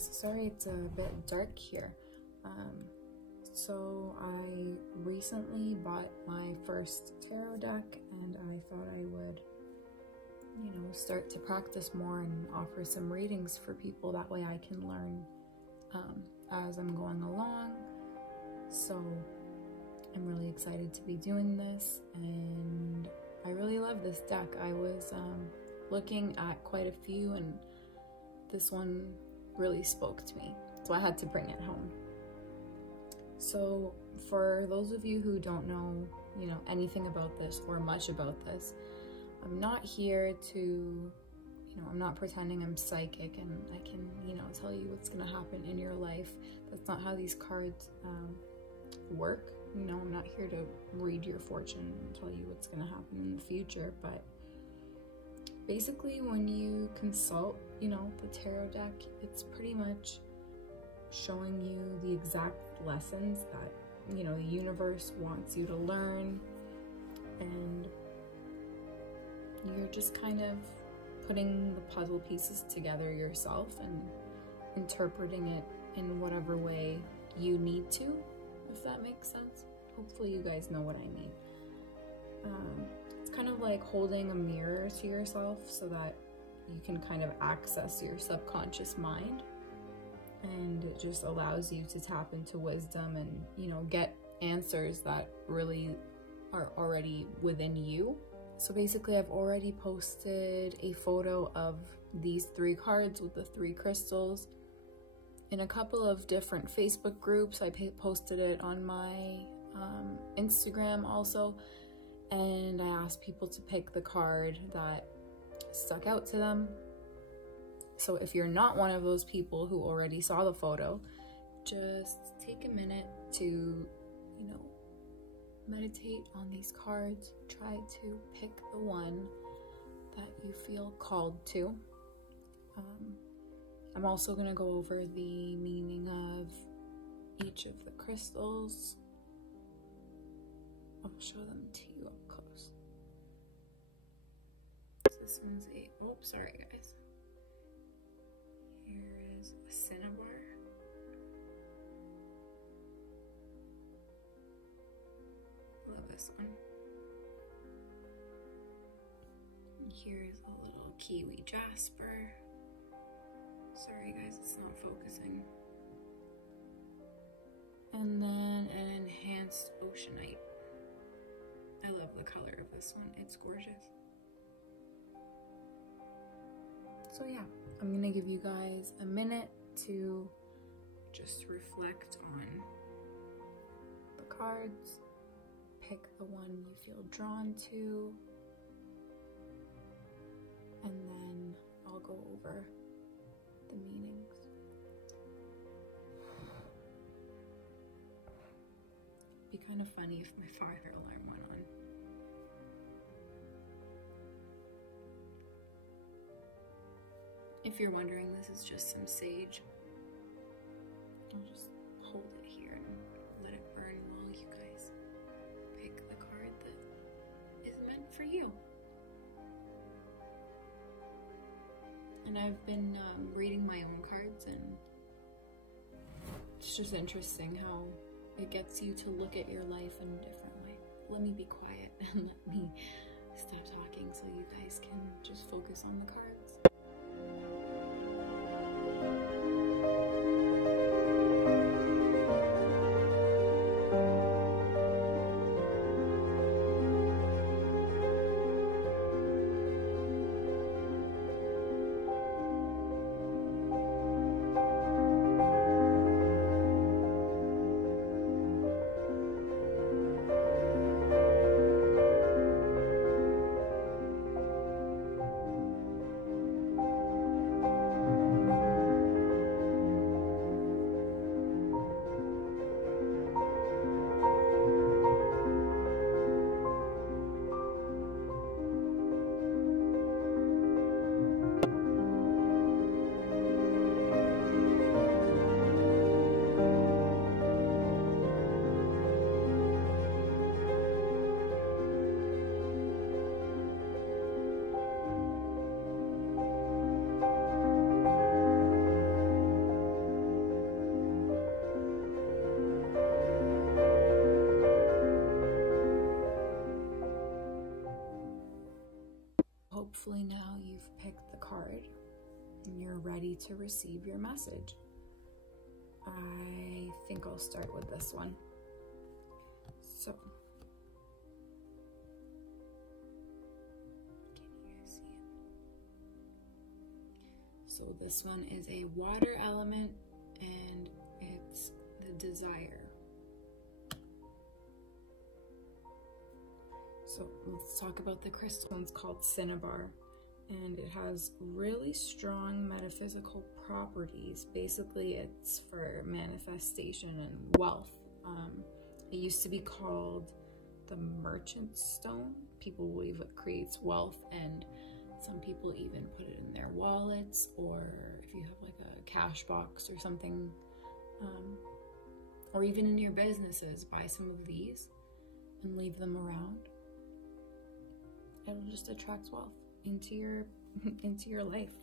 guys, sorry it's a bit dark here. So I recently bought my first tarot deck and I thought I would, you know, start to practice more and offer some readings for people. That way I can learn as I'm going along. So I'm really excited to be doing this, and I really love this deck. I was looking at quite a few and this one really spoke to me, so I had to bring it home. So for those of you who don't know, you know, anything about this or much about this, I'm not here to, you know, I'm not pretending I'm psychic and I can, you know, tell you what's gonna happen in your life. That's not how these cards work. You know, I'm not here to read your fortune and tell you what's gonna happen in the future, but basically when you consult, you know, the tarot deck, it's pretty much showing you the exact lessons that, you know, the universe wants you to learn, and you're just kind of putting the puzzle pieces together yourself and interpreting it in whatever way you need to, if that makes sense. Hopefully you guys know what I mean. It's kind of like holding a mirror to yourself so that you can kind of access your subconscious mind, and it just allows you to tap into wisdom and, you know, get answers that really are already within you. So basically I've already posted a photo of these 3 cards with the 3 crystals in a couple of different Facebook groups. I posted it on my Instagram also, and I asked people to pick the card that stuck out to them. So if you're not one of those people who already saw the photo, just take a minute to, you know, meditate on these cards. Try to pick the one that you feel called to. I'm also going to go over the meaning of each of the crystals. I'll show them to you up close. This one's oh, sorry guys. Here is a cinnabar. Love this one. And here is a little kiwi jasper. Sorry guys, it's not focusing. And then an enhanced oceanite. I love the color of this one, it's gorgeous. So yeah, I'm gonna give you guys a minute to just reflect on the cards, pick the one you feel drawn to, and then I'll go over the meanings. It'd be kind of funny if my fire alarm went on. If you're wondering, this is just some sage. I'll just hold it here and let it burn while you guys pick the card that is meant for you. And I've been reading my own cards, and it's just interesting how it gets you to look at your life in a different way. Let me be quiet and let me stop talking so you guys can just focus on the cards. hopefully now you've picked the card and you're ready to receive your message. I think I'll start with this one. So, can you guys see it? So this one is a water element, and it's the desire. So let's talk about the crystal. One's called Cinnabar, and it has really strong metaphysical properties. Basically, it's for manifestation and wealth. It used to be called the merchant stone. People believe it creates wealth, and some people even put it in their wallets, or if you have like a cash box or something, or even in your businesses, buy some of these and leave them around. It'll just attract wealth into your life.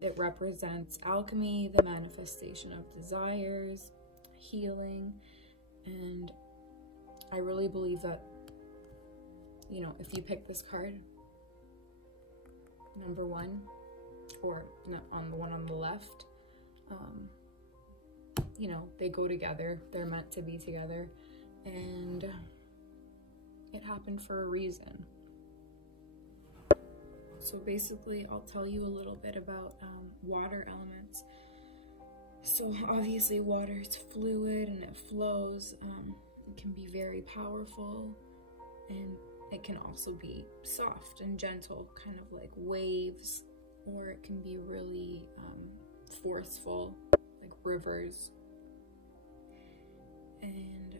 It represents alchemy, the manifestation of desires, healing, and I really believe that, you know, if you pick this card, number one, or on the one on the left, you know, they go together. They're meant to be together, and it happened for a reason. So basically, I'll tell you a little bit about water elements. So obviously water is fluid and it flows. It can be very powerful, and it can also be soft and gentle, kind of like waves, or it can be really forceful, like rivers. And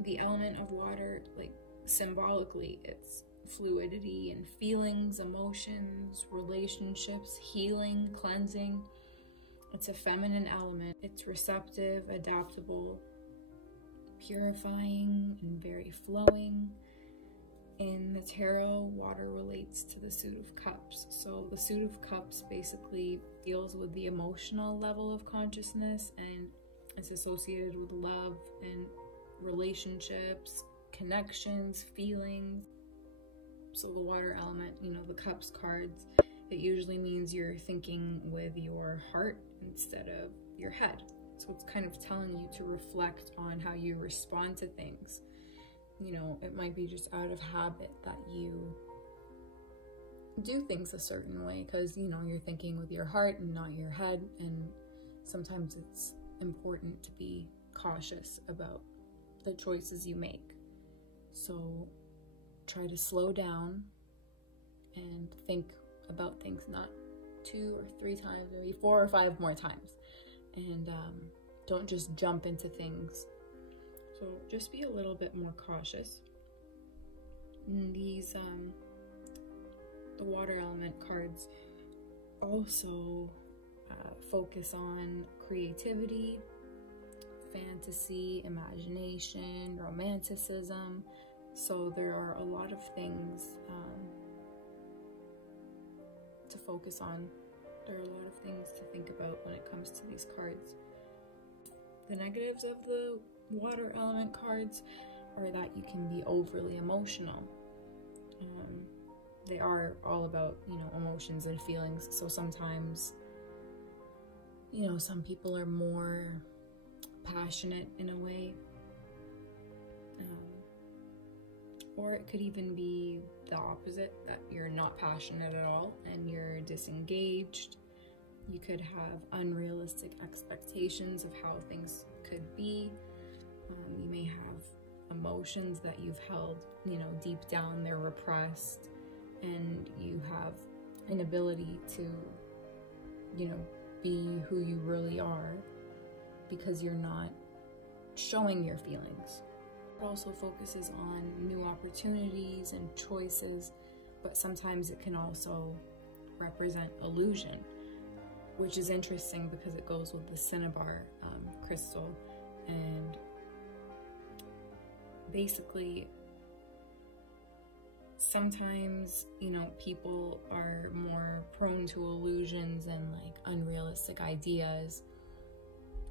the element of water, like symbolically, it's fluidity and feelings, emotions, relationships, healing, cleansing. It's a feminine element. It's receptive, adaptable, purifying, and very flowing. In the tarot, water relates to the suit of cups. So the suit of cups basically deals with the emotional level of consciousness, and it's associated with love and relationships, connections, feelings. So the water element, you know, the cups cards, it usually means you're thinking with your heart instead of your head. So it's kind of telling you to reflect on how you respond to things. You know, it might be just out of habit that you do things a certain way because, you know, you're thinking with your heart and not your head. And sometimes it's important to be cautious about the choices you make. So try to slow down and think about things not 2 or 3 times, maybe 4 or 5 more times. And don't just jump into things. So just be a little bit more cautious. And these, the water element cards also focus on creativity, fantasy, imagination, romanticism. So there are a lot of things to focus on. There are a lot of things to think about when it comes to these cards. The negatives of the water element cards are that you can be overly emotional. They are all about, you know, emotions and feelings. So sometimes, you know, some people are more passionate in a way. Or it could even be the opposite, that you're not passionate at all and you're disengaged. You could have unrealistic expectations of how things could be. You may have emotions that you've held, you know, deep down, they're repressed, and you have an ability to, you know, be who you really are because you're not showing your feelings. It also focuses on new opportunities and choices, but sometimes it can also represent illusion, which is interesting because it goes with the Cinnabar crystal. And basically, sometimes, you know, people are more prone to illusions and like unrealistic ideas,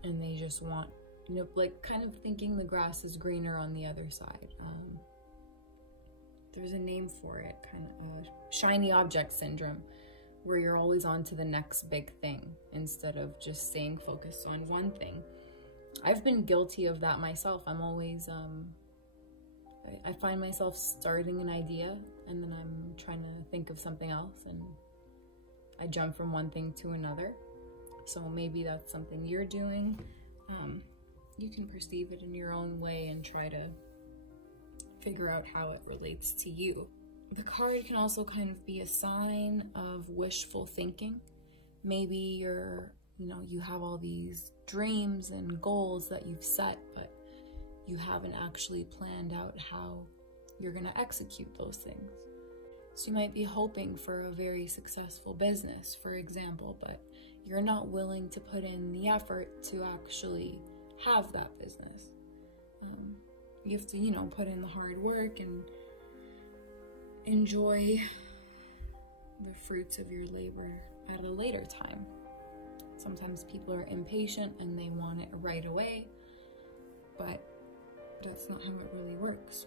and they just want, you know, like kind of thinking the grass is greener on the other side. there's a name for it, kind of shiny object syndrome, where you're always on to the next big thing instead of just staying focused on one thing. I've been guilty of that myself. I'm always, I find myself starting an idea and then I'm trying to think of something else and I jump from one thing to another. So maybe that's something you're doing. You can perceive it in your own way and try to figure out how it relates to you. The card can also kind of be a sign of wishful thinking. Maybe you have all these dreams and goals that you've set, but you haven't actually planned out how you're going to execute those things. So you might be hoping for a very successful business, for example, but you're not willing to put in the effort to actually have that business. You have to, put in the hard work and enjoy the fruits of your labor at a later time. Sometimes people are impatient and they want it right away, but that's not how it really works.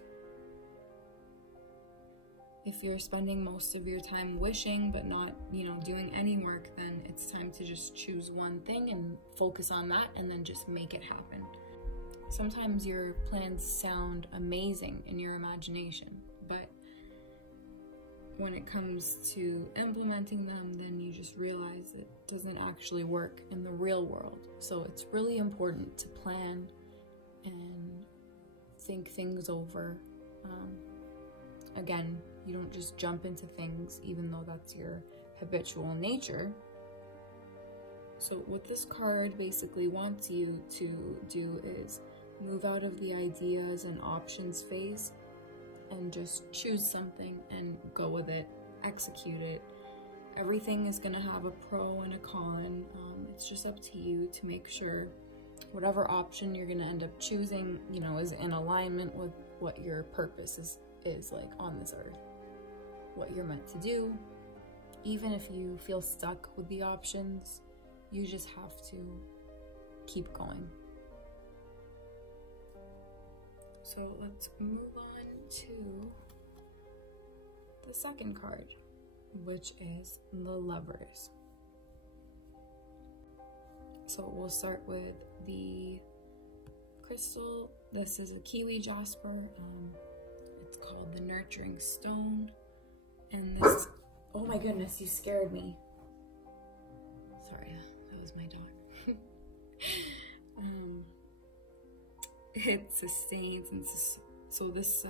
If you're spending most of your time wishing but not, doing any work, then it's time to just choose one thing and focus on that and then just make it happen. Sometimes your plans sound amazing in your imagination, but when it comes to implementing them, then you just realize it doesn't actually work in the real world. So it's really important to plan and think things over. Again, you don't just jump into things, even though that's your habitual nature. So what this card basically wants you to do is move out of the ideas and options phase and just choose something and go with it, execute it. Everything is going to have a pro and a con. It's just up to you to make sure whatever option you're going to end up choosing, is in alignment with what your purpose is like on this earth, what you're meant to do. Even if you feel stuck with the options, you just have to keep going. So let's move on to the second card, which is the Lovers. So we'll start with the crystal. This is a kiwi jasper. It's called the Nurturing Stone. And this, oh my goodness, you scared me. Sorry, that was my dog. It sustains, and so this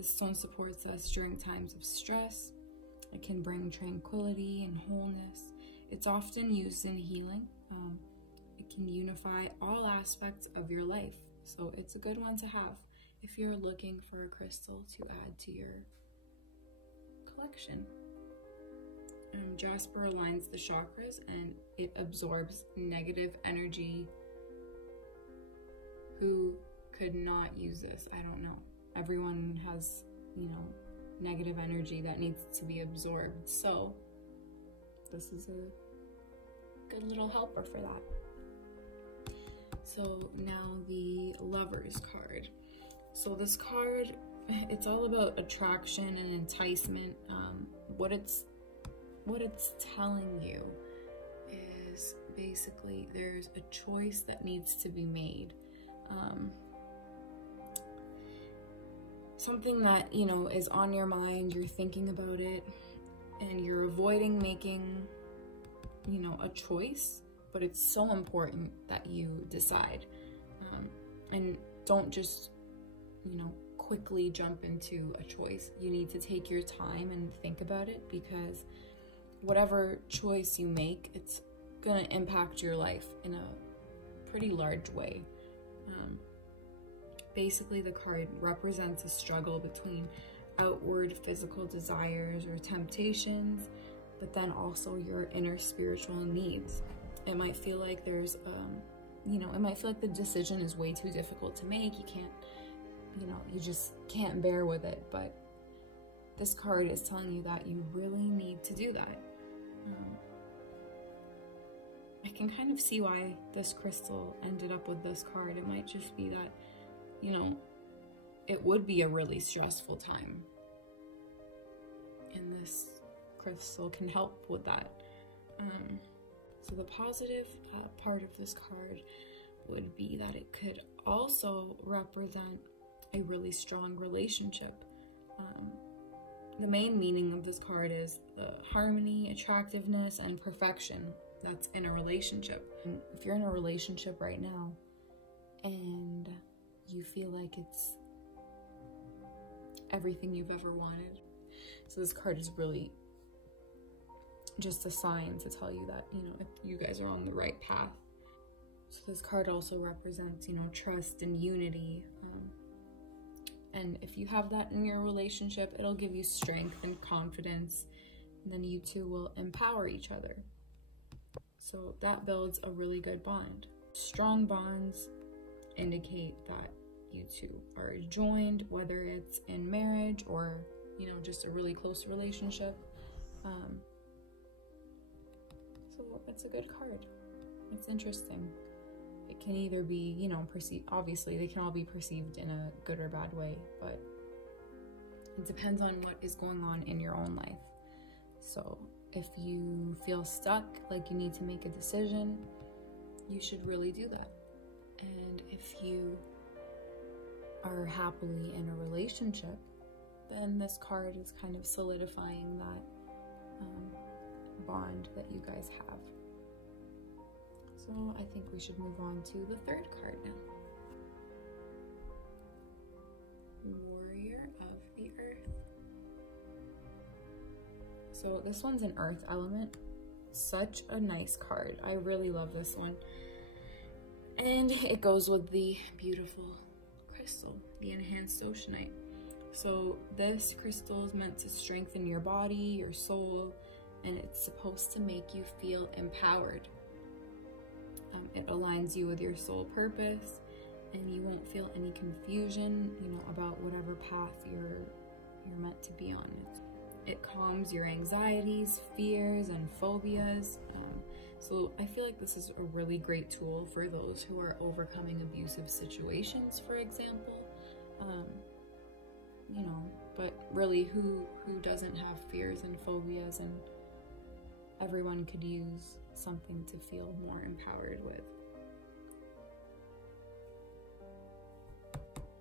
stone supports us during times of stress. It can bring tranquility and wholeness. It's often used in healing. It can unify all aspects of your life. So it's a good one to have if you're looking for a crystal to add to your collection. Jasper aligns the chakras and it absorbs negative energy. Who could not use this? I don't know. Everyone has, negative energy that needs to be absorbed. So this is a good little helper for that. So now the Lovers card. So this card, it's all about attraction and enticement. What it's telling you is basically there's a choice that needs to be made. Something that, is on your mind, you're thinking about it, and you're avoiding making, a choice, but it's so important that you decide. And don't just, quickly jump into a choice. You need to take your time and think about it, because whatever choice you make, it's gonna impact your life in a pretty large way. Basically, the card represents a struggle between outward physical desires or temptations, but then also your inner spiritual needs. It might feel like there's, it might feel like the decision is way too difficult to make. You can't, you just can't bear with it. But this card is telling you that you really need to do that. I can kind of see why this crystal ended up with this card. It might just be that, it would be a really stressful time. and this crystal can help with that. So the positive part of this card would be that it could also represent a really strong relationship. The main meaning of this card is the harmony, attractiveness, and perfection that's in a relationship. If you're in a relationship right now and you feel like it's everything you've ever wanted, so this card is really just a sign to tell you that, you know, you guys are on the right path. So this card also represents, you know, trust and unity. And if you have that in your relationship, it'll give you strength and confidence. And then you two will empower each other. So that builds a really good bond. Strong bonds indicate that you two are joined, whether it's in marriage or, you know, just a really close relationship. So it's a good card. It's interesting. It can either be, you know, perceived, obviously they can all be perceived in a good or bad way, but it depends on what is going on in your own life. So if you feel stuck, like you need to make a decision, you should really do that. And if you are happily in a relationship, then this card is kind of solidifying that bond that you guys have. So I think we should move on to the third card now. Warrior of the Earth. So this one's an earth element. Such a nice card. I really love this one. And it goes with the beautiful crystal, the enhanced oceanite. So this crystal is meant to strengthen your body, your soul, and it's supposed to make you feel empowered. It aligns you with your soul purpose, and you won't feel any confusion, you know, about whatever path you're meant to be on. It calms your anxieties, fears, and phobias. So I feel like this is a really great tool for those who are overcoming abusive situations, for example. You know, but really, who doesn't have fears and phobias? And everyone could use something to feel more empowered with.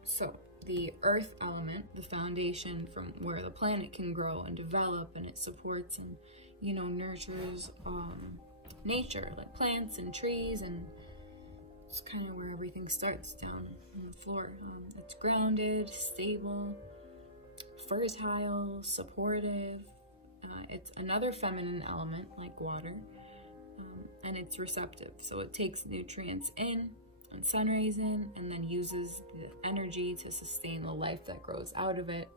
So the earth element, the foundation from where the planet can grow and develop, and it supports and, you know, nurtures nature, like plants and trees, and it's kind of where everything starts, down on the floor. It's grounded, stable, fertile, supportive. It's another feminine element like water, and it's receptive. So it takes nutrients in and sun rays in, and then uses the energy to sustain the life that grows out of it,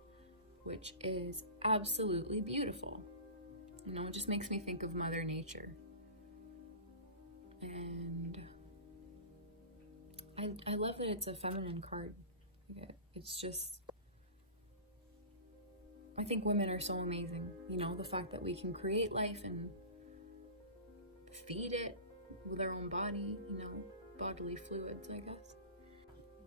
which is absolutely beautiful. You know, it just makes me think of Mother Nature. And I love that it's a feminine card. It's just, I think women are so amazing. You know, the fact that we can create life and feed it with our own body, you know, bodily fluids, I guess.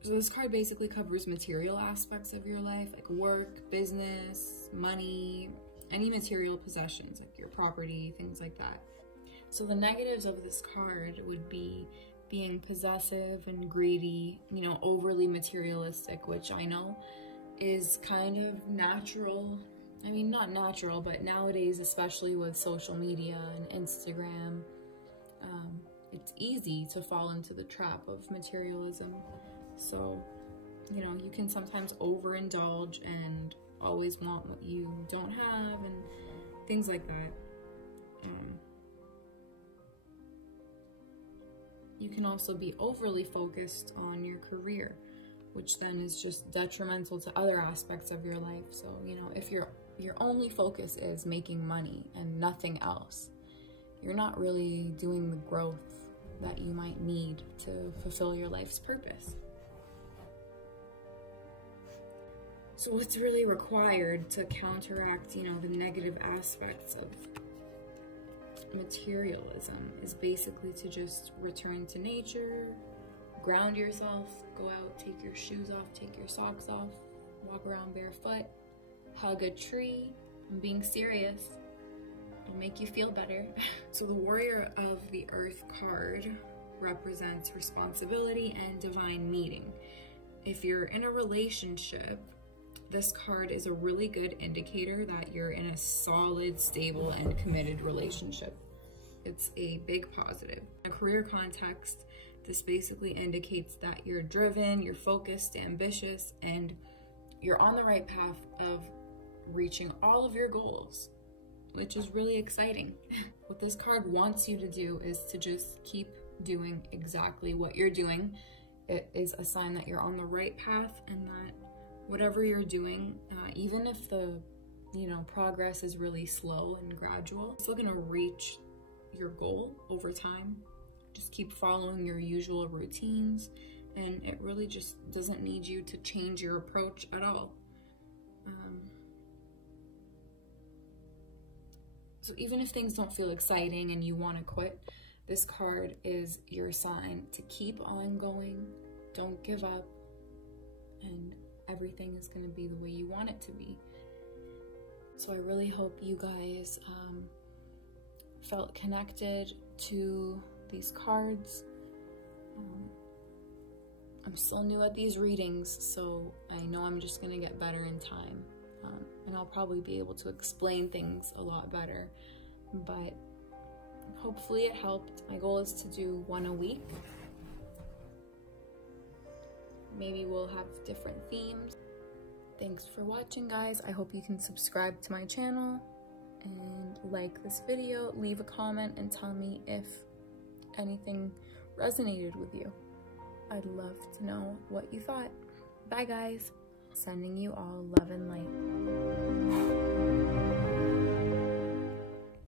So this card basically covers material aspects of your life, like work, business, money, any material possessions, like your property, things like that. So the negatives of this card would be being possessive and greedy, you know, overly materialistic, which I know is kind of natural. I mean, not natural, but nowadays, especially with social media and Instagram, it's easy to fall into the trap of materialism. So, you know, you can sometimes overindulge and always want what you don't have and things like that. You can also be overly focused on your career, which then is just detrimental to other aspects of your life. So, you know, if your only focus is making money and nothing else, you're not really doing the growth that you might need to fulfill your life's purpose. So what's really required to counteract, you know, the negative aspects of materialism is basically to just return to nature, ground yourself, go out, take your shoes off, take your socks off, walk around barefoot, hug a tree, I'm being serious. It'll make you feel better. So the Warrior of the Earth card represents responsibility and divine meeting. If you're in a relationship, this card is a really good indicator that you're in a solid, stable, and committed relationship. It's a big positive. In a career context, this basically indicates that you're driven, you're focused, ambitious, and you're on the right path of reaching all of your goals, which is really exciting. What this card wants you to do is to just keep doing exactly what you're doing. It is a sign that you're on the right path, and that whatever you're doing, even if the progress is really slow and gradual, you're still gonna reach your goal over time. Just keep following your usual routines, and it really just doesn't need you to change your approach at all. So even if things don't feel exciting and you want to quit, this card is your sign to keep on going, don't give up, and everything is going to be the way you want it to be. So I really hope you guys felt connected to these cards. I'm still new at these readings, so I know I'm just going to get better in time. And I'll probably be able to explain things a lot better, but hopefully it helped. My goal is to do one a week. Maybe we'll have different themes. Thanks for watching, guys. I hope you can subscribe to my channel and like this video, leave a comment, and tell me if anything resonated with you. I'd love to know what you thought. Bye, guys. Sending you all love and light.